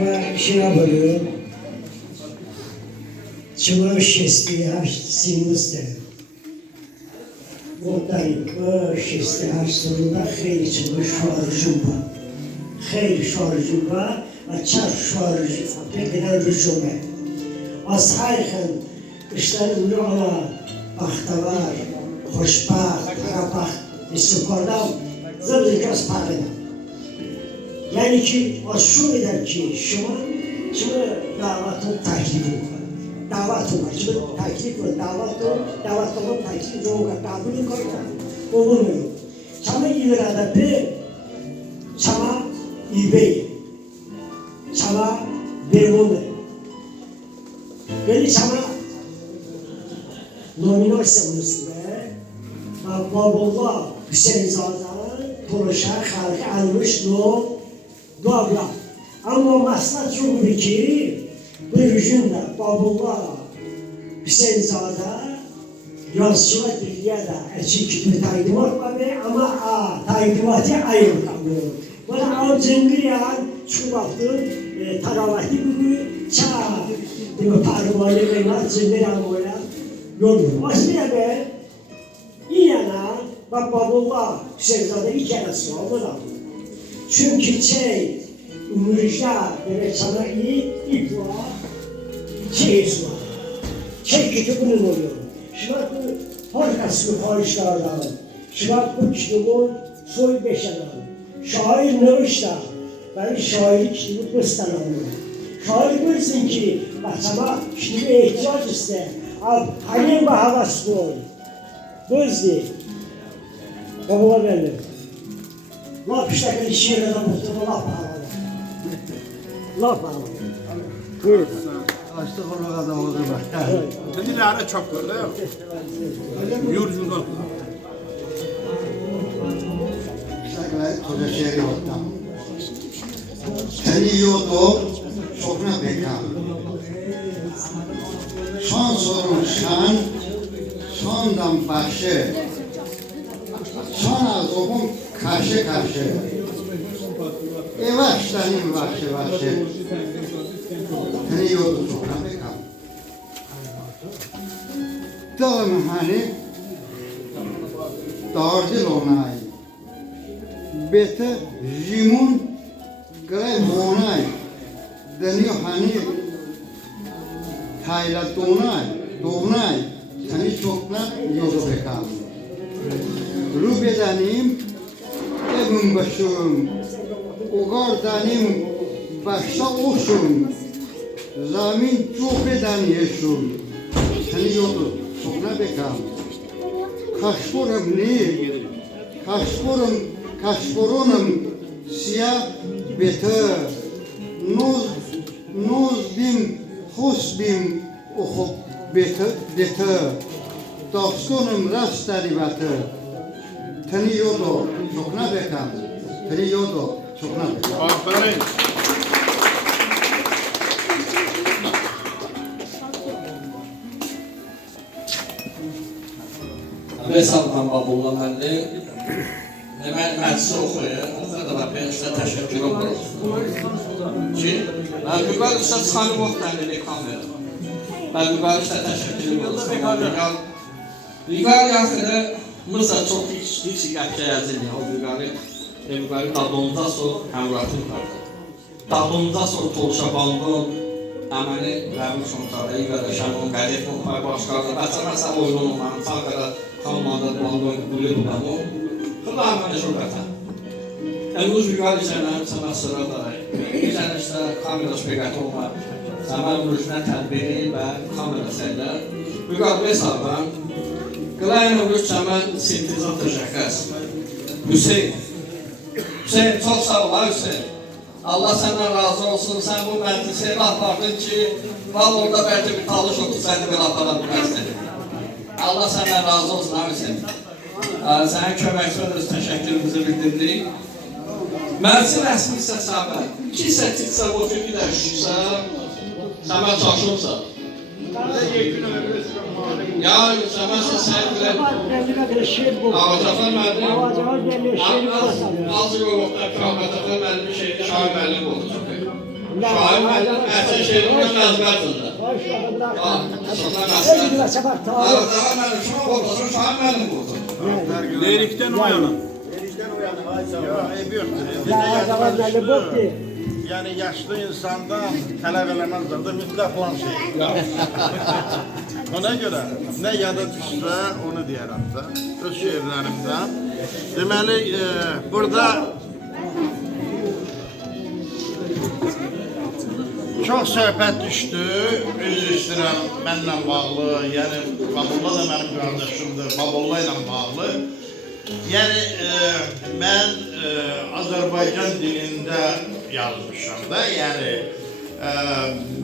و شیرا بلیو چما شستی هشت سیموسته گفتاری شستی هشت سالودا خیلی چما شارجوبا خیلی شارجوبا و چر شارجوبا بدن رجومه از هایخن اشتر اونو آلا بختوار خوشبخت ربخت استکاردم زمزی که از پردم یعنی که از شو میدن که شما دعوتون تکلیف میکنن دعوتون شما تکلیف رو دعوتون تکلیف رو قبول کنن قبول میکنن شما ایراده به شما ایبی شما بیرونه یعنی شما نومیناسyon üstüne Babullah Hüseyin Zade'nin proje halka almış dobra. Ama maslak çok bir ki bu rücunda Babullah Hüseyin Zade yazıcılar birliğe de açık bir taydimat var ama taydimatı ayrı kalıyor. Bana av zengiriyan şu baktım taravati bugün çağ bu parvali ve zengiriyan böyle yolun. Aslında ben İyana ve Babullah Hüseyinzade iki arası olmalı. Çünkü müjda demek sana iyi ip var, çeyiz var. Kötü bunun oluyor. Şimdi bu harikasını karışlardan, şimdi bu kitabın soy beşenden, şair Nuruş'ta, ben şairi kitabı gösteremiyorum. Şair bilsin ki, bak sana kitabı ihtiyaç iste, halim ve havası koy. Gözde, babama verdim. Laf işte şiirden mutluluğu laf bağlı. Laf bağlı. Buyurun. Açtık onu kadar oldu bak. Dillere çok böyle. Yurcundan. Şakayet koca şehri ortam. Seni yoldu, sokuna bekan. Son sorun şan, sondan başı. Son azobum karşı karşı. Baştanım başı. Seni yoldu, sokuna bekan. Dağım hani, dağırcıl onay. Bete jimun gray monay. Deniyor hani, Tayla Donay, seni çokla yolu bekan. Ruh bedenim, evim başım, ogar danim başta olsun. Zamin çok beden yeşum, seni yolu çokla bekan. Kaşkorum ne? Kaşkorunum siyah bete, nuz bim, hus bim, oxub bete, dostunum rast daribatı. Teni yodo, çokna bekan. Teni yodo, çokna bekan. Aferin. Vesaldan Babullah məndi məclisi oxuyur, da ben işte təşəkkür olurum. Ki, ben Büqal işte çıxanım oxtanı kamera. Ben Büqal işte təşəkkür olurum. Büqal yaxıda Mısır çok hiç gələcək o Büqalı dadında so həmratın vardı. Dadında so Tolşabandın əməni Rəbi Şontarı, İqadaşanın qədet oxumaya başladı. Məsələn, oyunun olmanın Çankara kalmadı, Bandon Qulubudamı. Xıla əməni şöbətə. Əmuz Büqal içənəm sana sırada. İçən işte kamera şəbəqəti olmaq. Zaman rüjünə tədbiri və kamera səylə. Büqal hesabən Qılayın Rüj Çəmən sintezatı şəxəs. Hüseyin, çok sağ ol Hüseyin. Allah senden razı olsun. Sen bu meclise apardın ki, vallahi orada belki bir talış oldu, sen de bir aparabilmezsin. Allah senden razı olsun Hüseyin. Senin köməkçilə öz təşəkkürümüzü bildirdik. Məclis rəsmi isə səbə. İki səktiksə, o günü də şüksə, səbə çaşımsa. Ya Yüzəməsə səhvlə Ağacafar müəllim azı yoxda Ağacafar müəllim şair müəllim oldu. Şair mənim əsl şeirimlə məzqatında. Başladı bırak. Şair Bir lasa bak tarih. mənim şuna olsun, şair mənim olsun. Lirikten uyanın. Ya zaman geldi bok ki. Yani yaşlı insandan talep elemezler de mütlak olan şey. Ona göre ne yada düşse onu diyelim de. Öz şiirlerimde. Deməli burada çok söhbət düşdü. Üzr istəyirəm mənlə bağlı. Yəni Babulla da mənim qardaşımdır. Babulla ilə bağlı. Yani ben Azerbaycan dilinde yazmışım da yani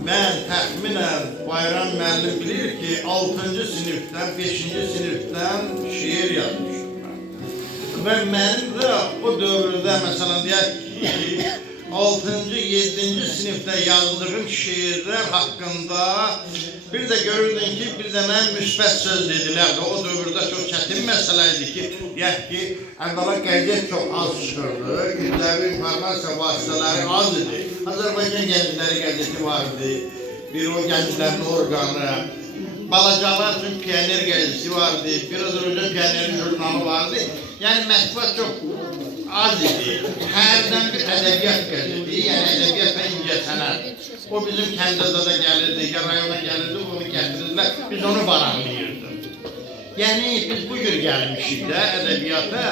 ben təxminən Bayram müəllim bilir ki 6-cı sinifdən 5-ci sinifdən şiir yazmışım ben. Ve mənim də o dövrdə məsələn deyək ki 6-cı, 7-ci sinifdə yazdığım şiirlər haqqında bir də görürdün ki, bir dənə müsbət söz dedilərdi. O dövrdə çox çətin məsələ idi ki, deyək ki, əvvəla qəzet çox az çıxırdı, gündəvi informasiya vasitələri az idi. Azərbaycan Gəncləri qəzeti vardı, bir o gənclərin orqanı, balacalar üçün Pioner qəzetisi vardı, bir Azərbaycan Pioneri jurnalı vardı. Yəni mətbuat çox az idi. Hərdən bir ədəbiyyat qəzeti, yəni ədəbiyyat və incəsənət. O bizim kəndə də gəlirdi, ya rayona gəlirdi, onu gətirirlər, biz onu varaqlayırdıq. Yəni biz bu cür gəlmişik də ədəbiyyata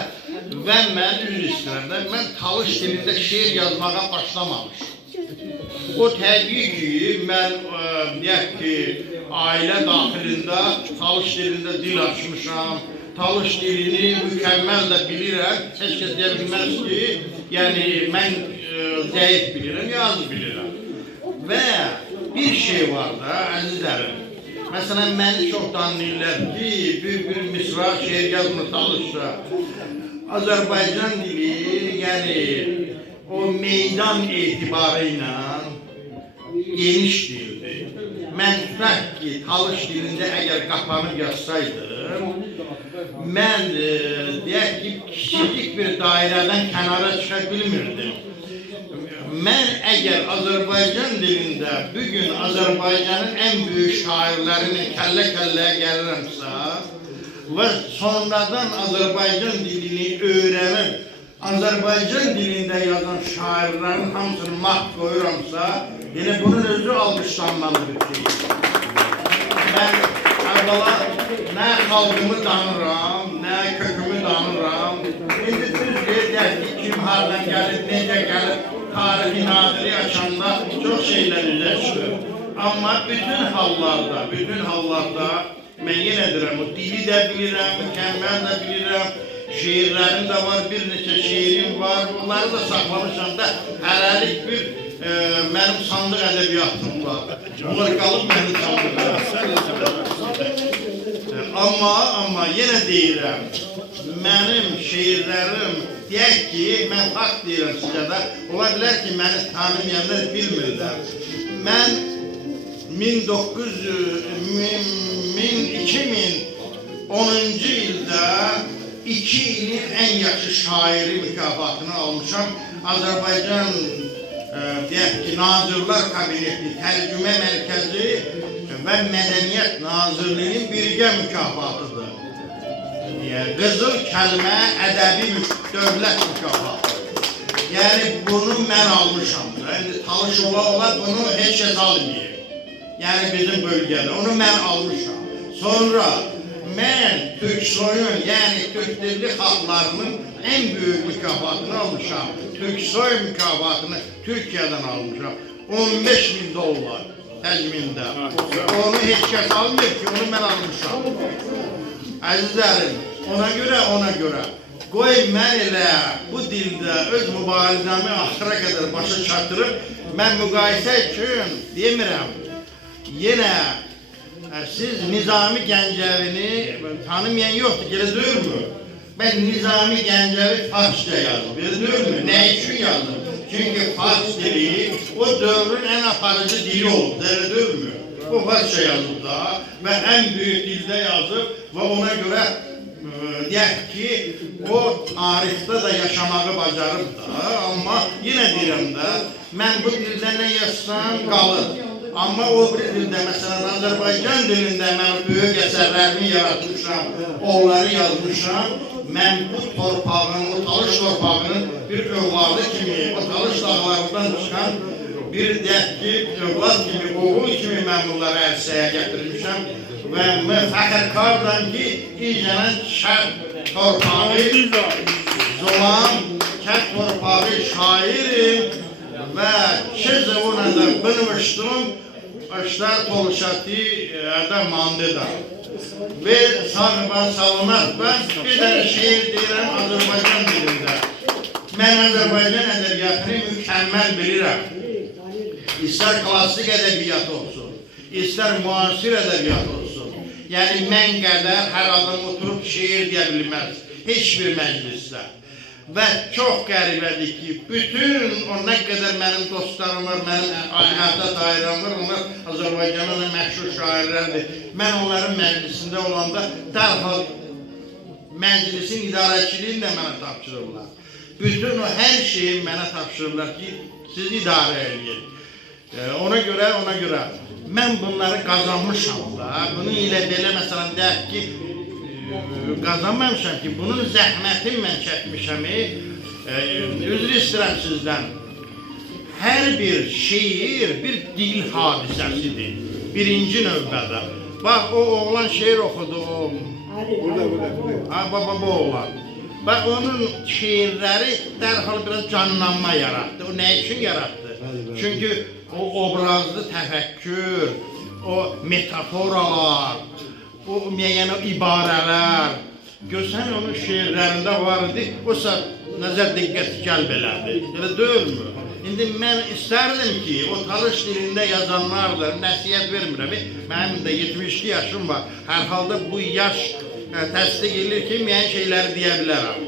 və mən üzr istəyirəm də, mən Talış dilində şeir yazmağa başlamamışım. O təbii ki, mən deyək ki, ailə daxilində Talış dilində dil açmışam, Talış dilini mükəmməl də bilirəm, heç kəs deyə bilməz ki, yəni mən zəif bilirəm, yazı bilirəm. Və bir şey var da, əzizlərim, məsələn, məni çox danlayırlar ki, bir misra şeir yazmır Talışda. Azərbaycan dili, yəni o meydan etibarı ilə geniş dildir. Mən tutaq ki, Talış dilində əgər qapanıb yazsaydım, mən deyək ki, kiçik bir dairədən kənara çıxa bilmirdim. Mən əgər Azərbaycan dilində bugün Azərbaycanın ən böyük şairlərinin kəllə-kəlləyə gəlirəmsə və sonradan Azərbaycan dilini öyrənib Azərbaycan dilində yazan şairlərin hamısını mat qoyuramsa, yəni bunun özü almışlanmalı bir şey. Mən əvvəla nə xalqımı danıram, nə kökümü danıram. İndi düz deyək ki, kim hardan gəlib, necə gəlib, tarihi nadiri açanda çox şeylər üzə çıxır. Amma bütün hallarda mən yenə deyirəm, o dili də bilirəm, mükəmməl də bilirəm, şiirlərim də var, bir neçə şiirim var, bunları da saxlamışam da hələlik bir mənim sandıq ədəbiyyatım var. Bunlar qalıb mənim sandıq ədəbiyyatım. Amma yenə deyirəm, mənim şiirlərim, deyək ki, mən haqq deyirəm sizə də, ola bilər ki, məni tanımayanlar bilmirlər. Mən 2010-cu ildə 2 ilin ən yaxşı şairi mükafatını almışam. Azərbaycan deyək ki, Nazirlər Kabineti, Tərcümə Mərkəzi və Mədəniyyət Nazirliyinin birgə mükafatıdır. Qızıl Kəlmə Ədəbi Dövlət mükafatı. Yəni bunu mən almışam. Yəni Talış ola bunu heç kəs almayıb. Yəni bizim bölgədə onu mən almışam. Sonra mən Türksoyun, yəni Türk dilli xalqlarının ən böyük mükafatını almışam. Türksoy mükafatını Türkiyədən almışam. $15.000 təcmində. Onu heç kəs almayıb ki, onu mən almışam. Əzizlərim, ona görə qoy mən elə bu dildə öz mübarizəmi axıra qədər başa çatdırıb, mən müqayisə üçün demirəm. Yenə siz Nizami Gəncəvini tanımayan yoxdur, elə deyilmi? Mən Nizami Gəncəvi Farsça yazdım, elə deyilmi? Nə üçün yazdım? Çünki Fars dili o dövrün ən aparıcı dili oldu, elə deyilmi? O Farsça yazıb da və ən böyük dildə yazıb və ona görə deyək ki, O tarixdə də yaşamağı bacarıb da, amma yenə deyirəm də, mən bu dildə nə yazsam qalır. Amma o bir dildə, məsələn, Azərbaycan dilində mən böyük əsərlərimi yaratmışam, onları yazmışam. Mən bu torpağın, o Talış torpağının bir övladı kimi, o Talış dağlarından çıxan bir dəhki övlad kimi, oğul kimi mən bunları ərsəyə gətirmişəm. Və mən fəxərkardım ki, İcənən şərq torpağı, Zolan, kət torpağı şairim və çi zavonanda bilmişdim, işte Tolşati da Mandeda. Ve sağıma salamat ben bir tane şiir deyirəm Azərbaycan dilində. Mən Azərbaycan ədəbiyyatını mükəmməl bilirəm. İster klasik ədəbiyyat olsun, ister müasir ədəbiyyat olsun. Yani mən qədər hər adam oturup şiir deyə bilməz. Heç bir məclisdə. Və çox qəribədir ki, bütün o nə qədər mənim dostlarım var, mənim həyata dairəm var, onlar Azərbaycanın məşhur şairlərdir. Mən onların məclisində olanda dərhal məclisin idarəçiliyini də mənə tapşırırlar. Bütün o hər şeyi mənə tapşırırlar ki, siz idarə edin. Ona görə mən bunları qazanmışam da, bunu ilə belə məsələn deyək ki, qazanmamışam ki, bunun zəhmətini mən çəkmişəm. Üzr istəyirəm sizdən. Hər bir şiir bir dil hadisəsidir. Birinci növbədə. Bax, o oğlan şiir oxudu, o... Burada. Bu oğlan. Bax, onun şiirləri dərhal biraz canlanma yarattı. O nə üçün yarattı? Çünki o obrazlı təfəkkür, o metaforalar, o müəyyən ibarələr, görsən onun şiirlərində var idi, oysa nəzər diqqəti cəlb elədi. Elə deyilmi? İndi mən istərdim ki, o Talış dilində yazanlar da nəsiyyət vermirəm. Mənim də 72 yaşım var. Hər halda bu yaş təsdiq edilir ki, müəyyən şeyləri deyə bilərəm.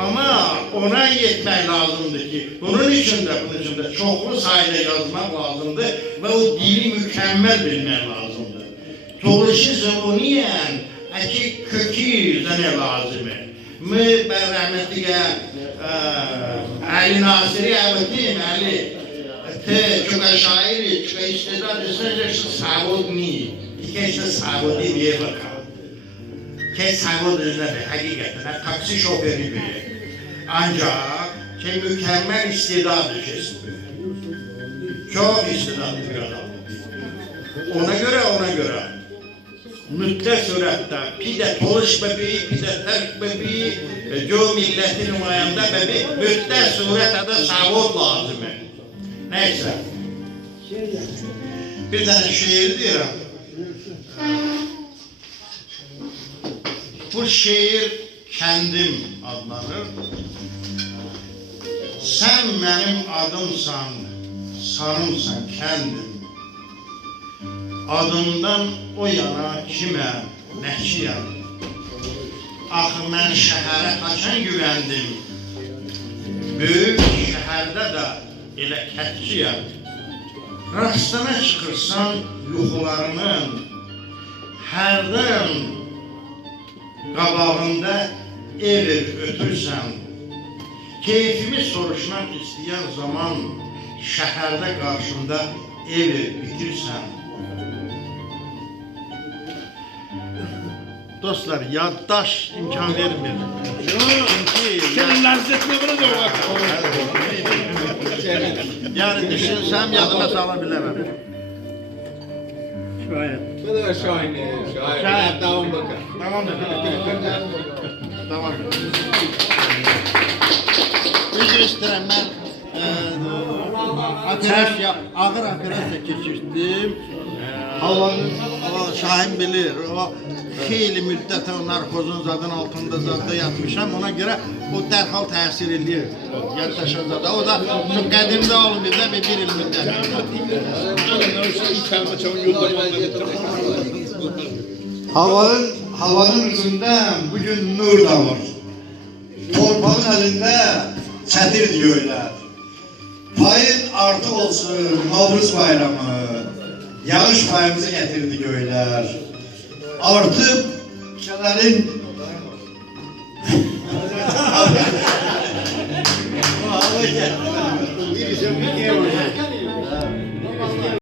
Amma ona yetmək lazımdır ki, bunun üçün də çoxlu sayda yazmaq lazımdır və o dili mükəmməl bilmək lazımdır. Toluşi zamoniyen ki kökü zane lazımı. Mı ben rahmetli Ali Nasiri Avatim Ali te çok şairi çok istedat ise şu savod ni. İki işte savodi bir bakar. Ki savod ne hakikaten taksi şoförü bir. Ancak ki mükemmel istidat düşesi. Çok istidatlı bir adam. Ona göre mütləq surətdə pidə Toluş bəbi, pidə Tərk bəbi, gö milləti nümayəndə bəbi mütləq surətdə də savod lazımı. Neyse. Bir tane şiir deyirəm. Bu şiir Kəndim adlanır. Sen benim adımsan, sanımsan kəndim. Adımdan o yana kimə, nəkiyəm. Axı mən şəhərə qaçan güvəndim. Böyük şəhərdə də elə kətçiyəm. Rastana çıxırsan yuxularının, hərdən qabağında ev ötürsən. Keyfimi soruşmaq istəyən zaman şəhərdə qarşımda ev bitirsən. Dostlar, yaddaş imkan vermir. Senin lezzetine bunu da bak. Yani düşünsem yadıma salabilirim. Şayet. Bu da şahane. Şahane. Tamam bakalım. Tamam mı? Tamam. Üzr istəyirəm, mən ağır operasiya keçirdim. Şahin bilir, o xeyli müddət o narkozun zadın altında zadda yatmışam, ona görə o dərhal təsir edir yaddaşa zada. O da çox qədimdə olmuyor da bir il müddət. Havanın üzündən bugün nur damır. Torpağın əlində çətir diyorlar. Payın artıq olsun Novruz bayramı. Yağış payımızı getirdi göyler. Artıp kelerin var.